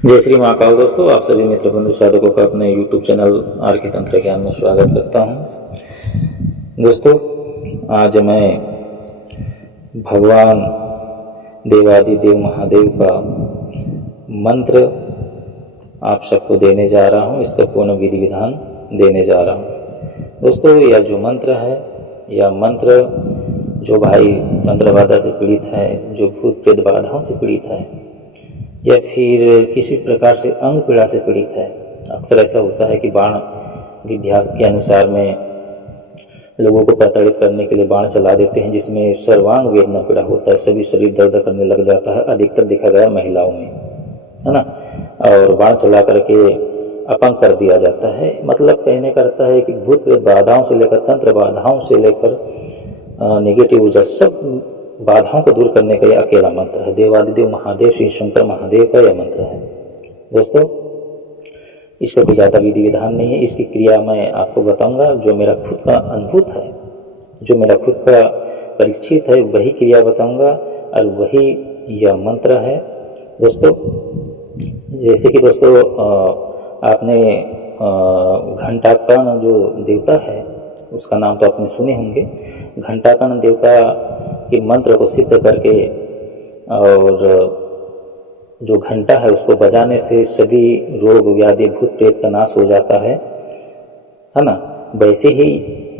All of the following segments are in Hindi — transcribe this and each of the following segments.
जय श्री महाकाल। दोस्तों, आप सभी मित्र बंधु साधकों का अपने YouTube चैनल आर के तंत्र ज्ञान में स्वागत करता हूं। दोस्तों, आज मैं भगवान देवादिदेव महादेव का मंत्र आप सबको देने जा रहा हूं। इसका पूर्ण विधि विधान देने जा रहा हूं। दोस्तों, यह जो मंत्र है, यह मंत्र जो भाई तंत्र बाधा से पीड़ित है, जो भूत प्रेत बाधाओं से पीड़ित है, या फिर किसी प्रकार से अंग पीड़ा से पीड़ित है। अक्सर ऐसा होता है कि बाण विद्या के अनुसार में लोगों को प्रताड़ित करने के लिए बाण चला देते हैं, जिसमें सर्वांग वेदना पीड़ा होता है, सभी शरीर दर्द करने लग जाता है। अधिकतर देखा गया महिलाओं में, है ना। और बाण चला करके अपंग कर दिया जाता है। मतलब कहने का अर्थ है कि भूत प्रेत बाधाओं से लेकर तंत्र बाधाओं से लेकर नेगेटिव ऊर्जा, सब बाधाओं को दूर करने का यह अकेला मंत्र है। देवादिदेव महादेव श्री शंकर महादेव का यह मंत्र है। दोस्तों, इसका कोई ज़्यादा विधि विधान नहीं है। इसकी क्रिया मैं आपको बताऊंगा, जो मेरा खुद का अनुभूत है, जो मेरा खुद का परीक्षित है, वही क्रिया बताऊंगा और वही यह मंत्र है। दोस्तों, जैसे कि दोस्तों आपने घंटाकर्ण जो देवता है, उसका नाम तो आपने सुने होंगे। घंटाकर्ण देवता के मंत्र को सिद्ध करके और जो घंटा है उसको बजाने से सभी रोग व्याधि भूत प्रेत का नाश हो जाता है ना। वैसे ही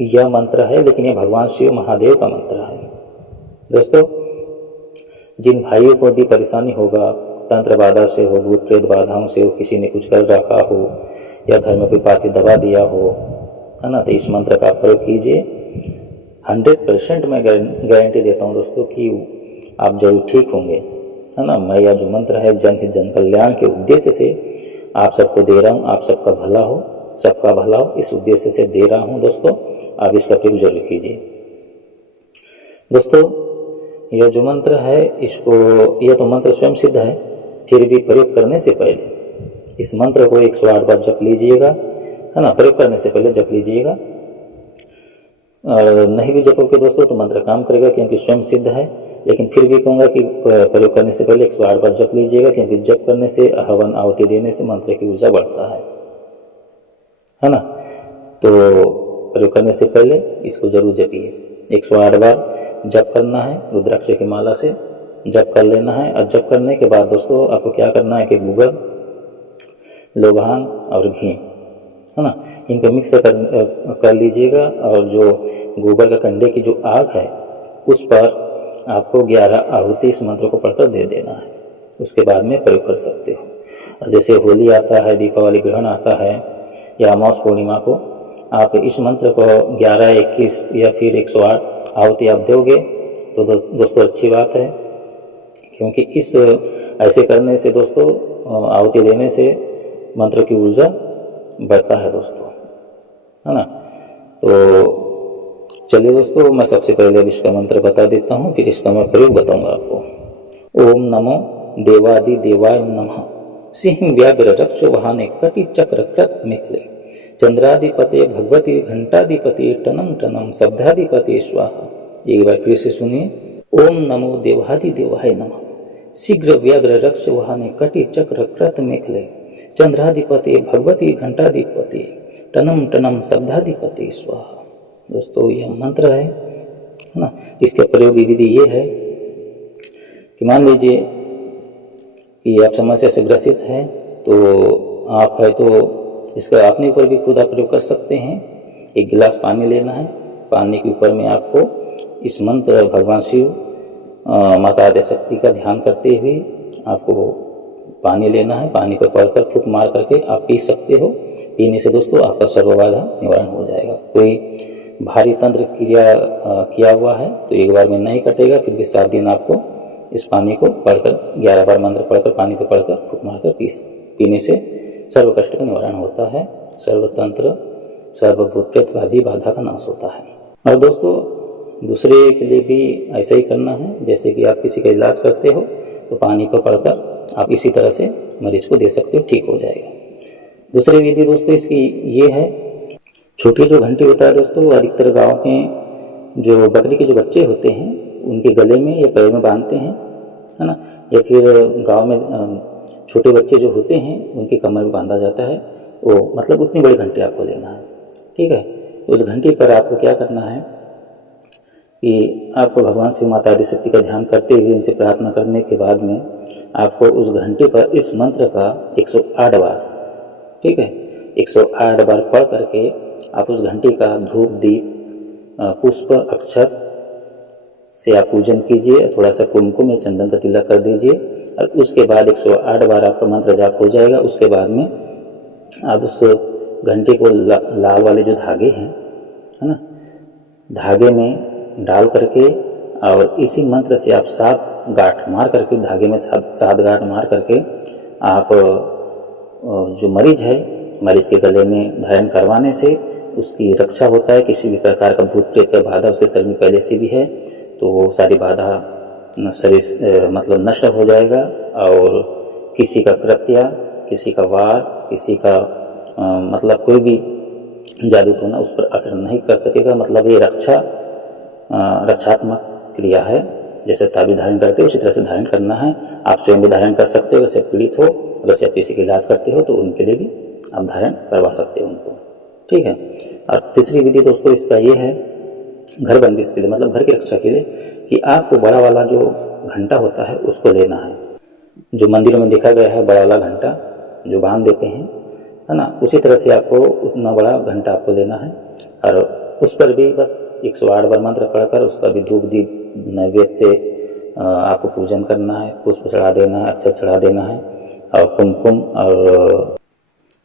यह मंत्र है, लेकिन यह भगवान शिव महादेव का मंत्र है। दोस्तों, जिन भाइयों को भी परेशानी होगा, तंत्र बाधा से हो, भूत प्रेत बाधाओं से हो, किसी ने कुछ कर रखा हो या घर में कोई पाती दबा दिया हो, है ना, तो इस मंत्र का प्रयोग कीजिए। 100% मैं गारंटी देता हूँ दोस्तों कि आप जरूर ठीक होंगे, है ना। मैं यह जो मंत्र है जन हित जन कल्याण के उद्देश्य से आप सबको दे रहा हूँ। आप सबका भला हो, सबका भला हो, इस उद्देश्य से दे रहा हूँ। दोस्तों, आप इसका प्रयोग जरूर कीजिए। दोस्तों, यह जो मंत्र है, यह तो मंत्र स्वयं सिद्ध है, फिर भी प्रयोग करने से पहले इस मंत्र को 108 बार जप लीजिएगा, है ना। प्रयोग करने से पहले जप लीजिएगा, और नहीं भी जपोगे दोस्तों तो मंत्र काम करेगा, क्योंकि स्वयं सिद्ध है। लेकिन फिर भी कहूँगा कि प्रयोग करने से पहले 108 बार जप लीजिएगा, क्योंकि जप करने से, हवन आहुति देने से मंत्र की ऊर्जा बढ़ता है ना। तो प्रयोग करने से पहले इसको जरूर जपिए। 108 बार जप करना है, रुद्राक्ष की माला से जप कर लेना है। और जप करने के बाद दोस्तों आपको क्या करना है कि गूगल, लोबान और घी, है ना, इनको मिक्स कर लीजिएगा। और जो गोबर का कंडे की जो आग है, उस पर आपको 11 आहुति इस मंत्र को पढ़कर दे देना है। उसके बाद में प्रयोग कर सकते हो। और जैसे होली आता है, दीपावली ग्रहण आता है, या अमावस पूर्णिमा को आप इस मंत्र को 11, 21 या फिर 108 आहुति आप दोगे तो दोस्तों अच्छी बात है, क्योंकि इस ऐसे करने से दोस्तों, आहुति देने से मंत्र की ऊर्जा बढ़ता है दोस्तों, है ना। तो चलिए दोस्तों, मैं सबसे पहले इसका मंत्र बता देता हूँ, फिर इसका मैं प्रयोग बताऊंगा आपको। ओम नमो देवादि देवाय नमः। सिंह व्याघ्र रक्ष वाहने कटि चक्र कृत मिखले। चंद्राधिपते भगवती घंटाधिपति टनम टनम शब्दाधिपति स्वाहा। एक बार फिर से सुनिए। ओम नमो देवादि देवाय नमः। शीघ्र व्याघ्र रक्ष वाहने कटि चक्र कृत मिखले। चंद्राधिपति भगवती घंटाधिपति टनम टनम शब्दाधिपति स्वाहा। दोस्तों, यह मंत्र है ना। इसके प्रयोग की विधि ये है कि मान लीजिए कि आप समस्या से ग्रसित हैं, तो आप है तो इसका अपने ऊपर भी खुद आप प्रयोग कर सकते हैं। एक गिलास पानी लेना है, पानी के ऊपर में आपको इस मंत्र भगवान शिव माता आदिशक्ति का ध्यान करते हुए आपको पानी लेना है। पानी पर पढ़कर फूंक मार करके आप पी सकते हो। पीने से दोस्तों आपका सर्व बाधा निवारण हो जाएगा। कोई भारी तंत्र क्रिया किया हुआ है तो एक बार में नहीं कटेगा, फिर भी 7 दिन आपको इस पानी को पढ़कर 11 बार मंत्र पढ़कर पानी को पढ़कर फूंक मारकर पीने से सर्व कष्ट का निवारण होता है। सर्वतंत्र सर्वभूत प्रेतवादी बाधा का नाश होता है। और दोस्तों, दूसरे के लिए भी ऐसा ही करना है। जैसे कि आप किसी का इलाज करते हो तो पानी पर पढ़कर आप इसी तरह से मरीज को दे सकते हो, ठीक हो जाएगा। दूसरी विधि दोस्तों इसकी ये है, छोटी जो घंटी होता है दोस्तों, अधिकतर गाँव में जो बकरी के जो बच्चे होते हैं उनके गले में या पैर में बांधते हैं, है ना। या फिर गांव में छोटे बच्चे जो होते हैं उनकी कमर में बांधा जाता है, वो मतलब उतनी बड़ी घंटी आपको लेना है, ठीक है। उस घंटी पर आपको क्या करना है कि आपको भगवान शिव माता आदिशक्ति का ध्यान करते हुए इनसे प्रार्थना करने के बाद में आपको उस घंटी पर इस मंत्र का 108 बार, ठीक है, 108 बार पढ़ करके आप उस घंटी का धूप दीप पुष्प अक्षत से आप पूजन कीजिए। थोड़ा सा कुमकुम या चंदन का तिलक कर दीजिए और उसके बाद 108 बार आपका मंत्र जाप हो जाएगा। उसके बाद में आप उस घंटी को लाल वाले जो धागे हैं, है ना, धागे में डाल करके और इसी मंत्र से आप 7 गांठ मार करके, धागे में 7 गांठ मार करके आप जो मरीज है, मरीज के गले में धारण करवाने से उसकी रक्षा होता है। किसी भी प्रकार का भूत प्रेत का बाधा उसके शरीर में पहले से भी है तो वो सारी बाधा शरीर मतलब नष्ट हो जाएगा और किसी का कृत्य, किसी का वार, किसी का मतलब कोई भी जादू टोना उस पर असर नहीं कर सकेगा। मतलब ये रक्षात्मक क्रिया है। जैसे ताबीज धारण करते हो उसी तरह से धारण करना है। आप स्वयं भी धारण कर सकते हो, वैसे पीड़ित हो, वैसे आप किसी का इलाज करते हो तो उनके लिए भी आप धारण करवा सकते हो उनको, ठीक है। और तीसरी विधि दोस्तों इसका ये है घर बंदिश के लिए, मतलब घर की रक्षा के लिए, कि आपको बड़ा वाला जो घंटा होता है उसको लेना है। जो मंदिरों में देखा गया है बड़ा वाला घंटा जो बांध देते हैं, है ना, उसी तरह से आपको उतना बड़ा घंटा आपको लेना है और उस पर भी बस 108 बार मंत्र पढ़कर उसका भी धूप दीप नैवेद्य से आपको पूजन करना है, पुष्प चढ़ा देना है, अक्षत चढ़ा देना है और कुमकुम और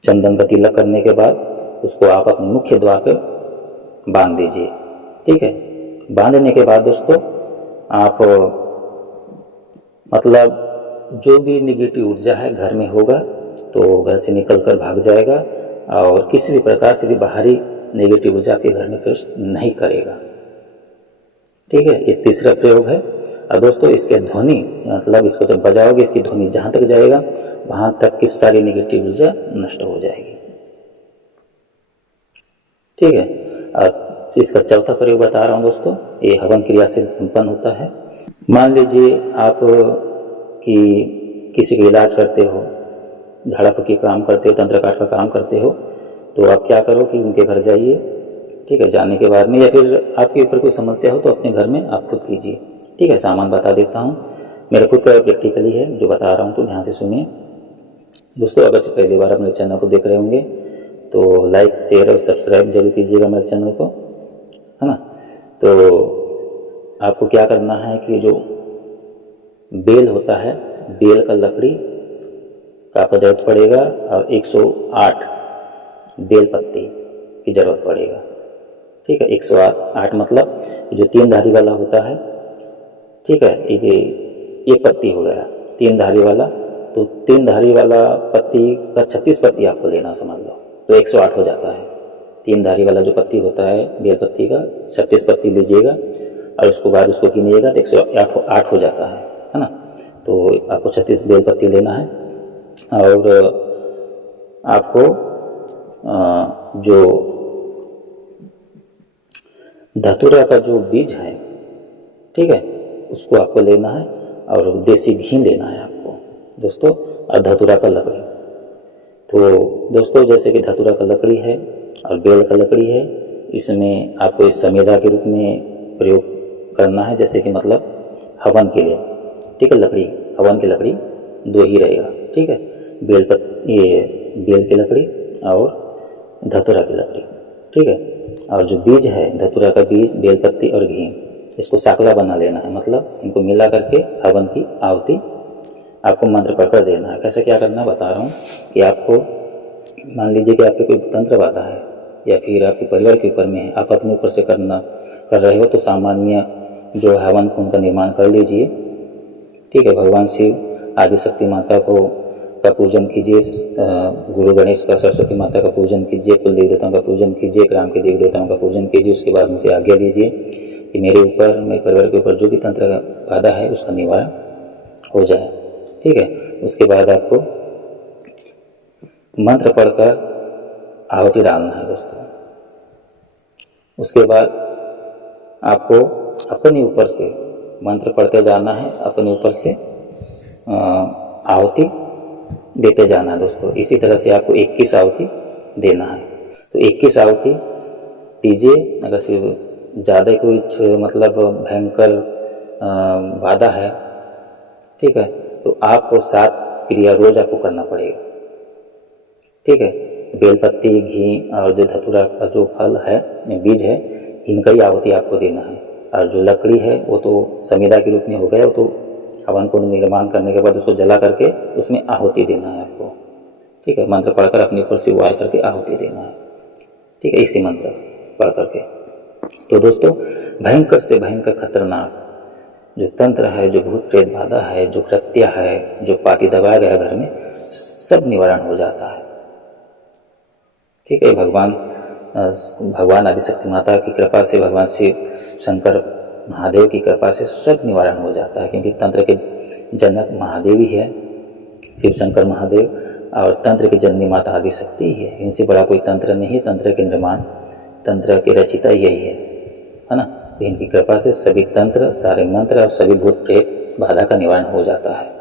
चंदन का तिलक करने के बाद उसको आप अपने मुख्य द्वार पर बांध दीजिए, ठीक है। बांधने के बाद दोस्तों आप मतलब जो भी नेगेटिव ऊर्जा है घर में होगा तो घर से निकल कर भाग जाएगा और किसी भी प्रकार से भी बाहरी नेगेटिव ऊर्जा आपके घर में प्रवेश नहीं करेगा, ठीक है। ये तीसरा प्रयोग है। और दोस्तों इसके ध्वनि मतलब इसको जब बजाओगे इसकी ध्वनि जहाँ तक जाएगा वहाँ तक की सारी नेगेटिव ऊर्जा नष्ट हो जाएगी, ठीक है। और इसका चौथा प्रयोग बता रहा हूँ दोस्तों, ये हवन क्रिया से संपन्न होता है। मान लीजिए आप कि किसी का इलाज करते हो, झाड़ा फूकी काम करते हो, तंत्र काट का काम करते हो, तो आप क्या करो कि उनके घर जाइए, ठीक है। जाने के बाद में या फिर आपके ऊपर कोई समस्या हो तो अपने घर में आप खुद कीजिए, ठीक है। सामान बता देता हूँ, मेरा खुद का प्रैक्टिकली है जो बता रहा हूँ, तो ध्यान से सुनिए दोस्तों। अगर से पहली बार अपने चैनल को देख रहे होंगे तो लाइक शेयर और सब्सक्राइब जरूर कीजिएगा मेरे चैनल को, है ना। तो आपको क्या करना है कि जो बेल होता है, बेल का लकड़ी का आपको जरूरत पड़ेगा और 108 बेल पत्ती की जरूरत पड़ेगा, ठीक है। 108 मतलब जो 3 धारी वाला होता है, ठीक है, ये एक पत्ती हो गया 3 धारी वाला, तो 3 धारी वाला पत्ती का 36 पत्ती आपको लेना समझ लो, तो 108 हो जाता है। 3 धारी वाला जो पत्ती होता है बेल पत्ती का 36 पत्ती लीजिएगा और उसके बाद उसको गिनिएगा तो 108 हो जाता है ना। तो आपको 36 बेल पत्ती लेना है और आपको जो धतूरा का जो बीज है, ठीक है, उसको आपको लेना है और देसी घी लेना है आपको दोस्तों, और धतूरा का लकड़ी। तो दोस्तों जैसे कि धतूरा का लकड़ी है और बेल का लकड़ी है, इसमें आपको इस समेधा के रूप में प्रयोग करना है, जैसे कि मतलब हवन के लिए, ठीक है। लकड़ी हवन की लकड़ी 2 ही रहेगा, ठीक है। ये बेल की लकड़ी और धतूरा की लकड़ी, ठीक है। और जो बीज है धतूरा का बीज, बेल पत्ती और घी, इसको साकला बना लेना है, मतलब इनको मिला करके हवन की आहुति आपको मंत्र पढ़कर देना है। कैसे क्या करना बता रहा हूँ कि आपको मान लीजिए कि आपके कोई तंत्र बाधा है या फिर आपके परिवार के ऊपर में है, आप अपने ऊपर से कर रहे हो, तो सामान्य जो हवन कुंड का निर्माण कर लीजिए, ठीक है। भगवान शिव आदिशक्ति माता का पूजन कीजिए, गुरु गणेश का, सरस्वती माता का पूजन कीजिए, कुल देवी देवताओं का पूजन कीजिए, ग्राम के देवी देवताओं का पूजन कीजिए। उसके बाद उनसे आज्ञा दीजिए कि मेरे ऊपर, मेरे परिवार के ऊपर जो भी तंत्र का बाधा है उसका निवारण हो जाए, ठीक है। उसके बाद आपको मंत्र पढ़कर आहुति डालना है दोस्तों। उसके बाद आपको अपने ऊपर से मंत्र पढ़ते जाना है, अपने ऊपर से आहुति देते जाना है दोस्तों। इसी तरह से आपको 21 आहुति देना है। तो 21 आहुति दीजिए। अगर सिर्फ ज़्यादा कुछ मतलब भयंकर बाधा है, ठीक है, तो आपको 7 क्रिया रोज आपको करना पड़ेगा, ठीक है। बेलपत्ती, घी और जो धतूरा का जो फल है, बीज है, इनका ही आहुति आपको देना है। और जो लकड़ी है वो तो समिधा के रूप में हो गया, वो तो हवन कुंड निर्माण करने के बाद उसको जला करके उसमें आहुति देना है आपको, ठीक है। मंत्र पढ़कर अपने ऊपर से वार करके आहुति देना है, ठीक है, इसी मंत्र पढ़ करके। तो दोस्तों, भयंकर से भयंकर खतरनाक जो तंत्र है, जो भूत प्रेत बाधा है, जो कृत्य है, जो पाती दबाया गया घर में, सब निवारण हो जाता है, ठीक है। भगवान आदिशक्ति माता की कृपा से, भगवान शिव शंकर महादेव की कृपा से सब निवारण हो जाता है, क्योंकि तंत्र के जनक महादेव ही है, शिव शंकर महादेव, और तंत्र की जननी माता आदिशक्ति ही है। इनसे बड़ा कोई तंत्र नहीं है। तंत्र के निर्माण, तंत्र के रचिता यही है ना। इनकी कृपा से सभी तंत्र, सारे मंत्र और सभी भूत प्रेत बाधा का निवारण हो जाता है।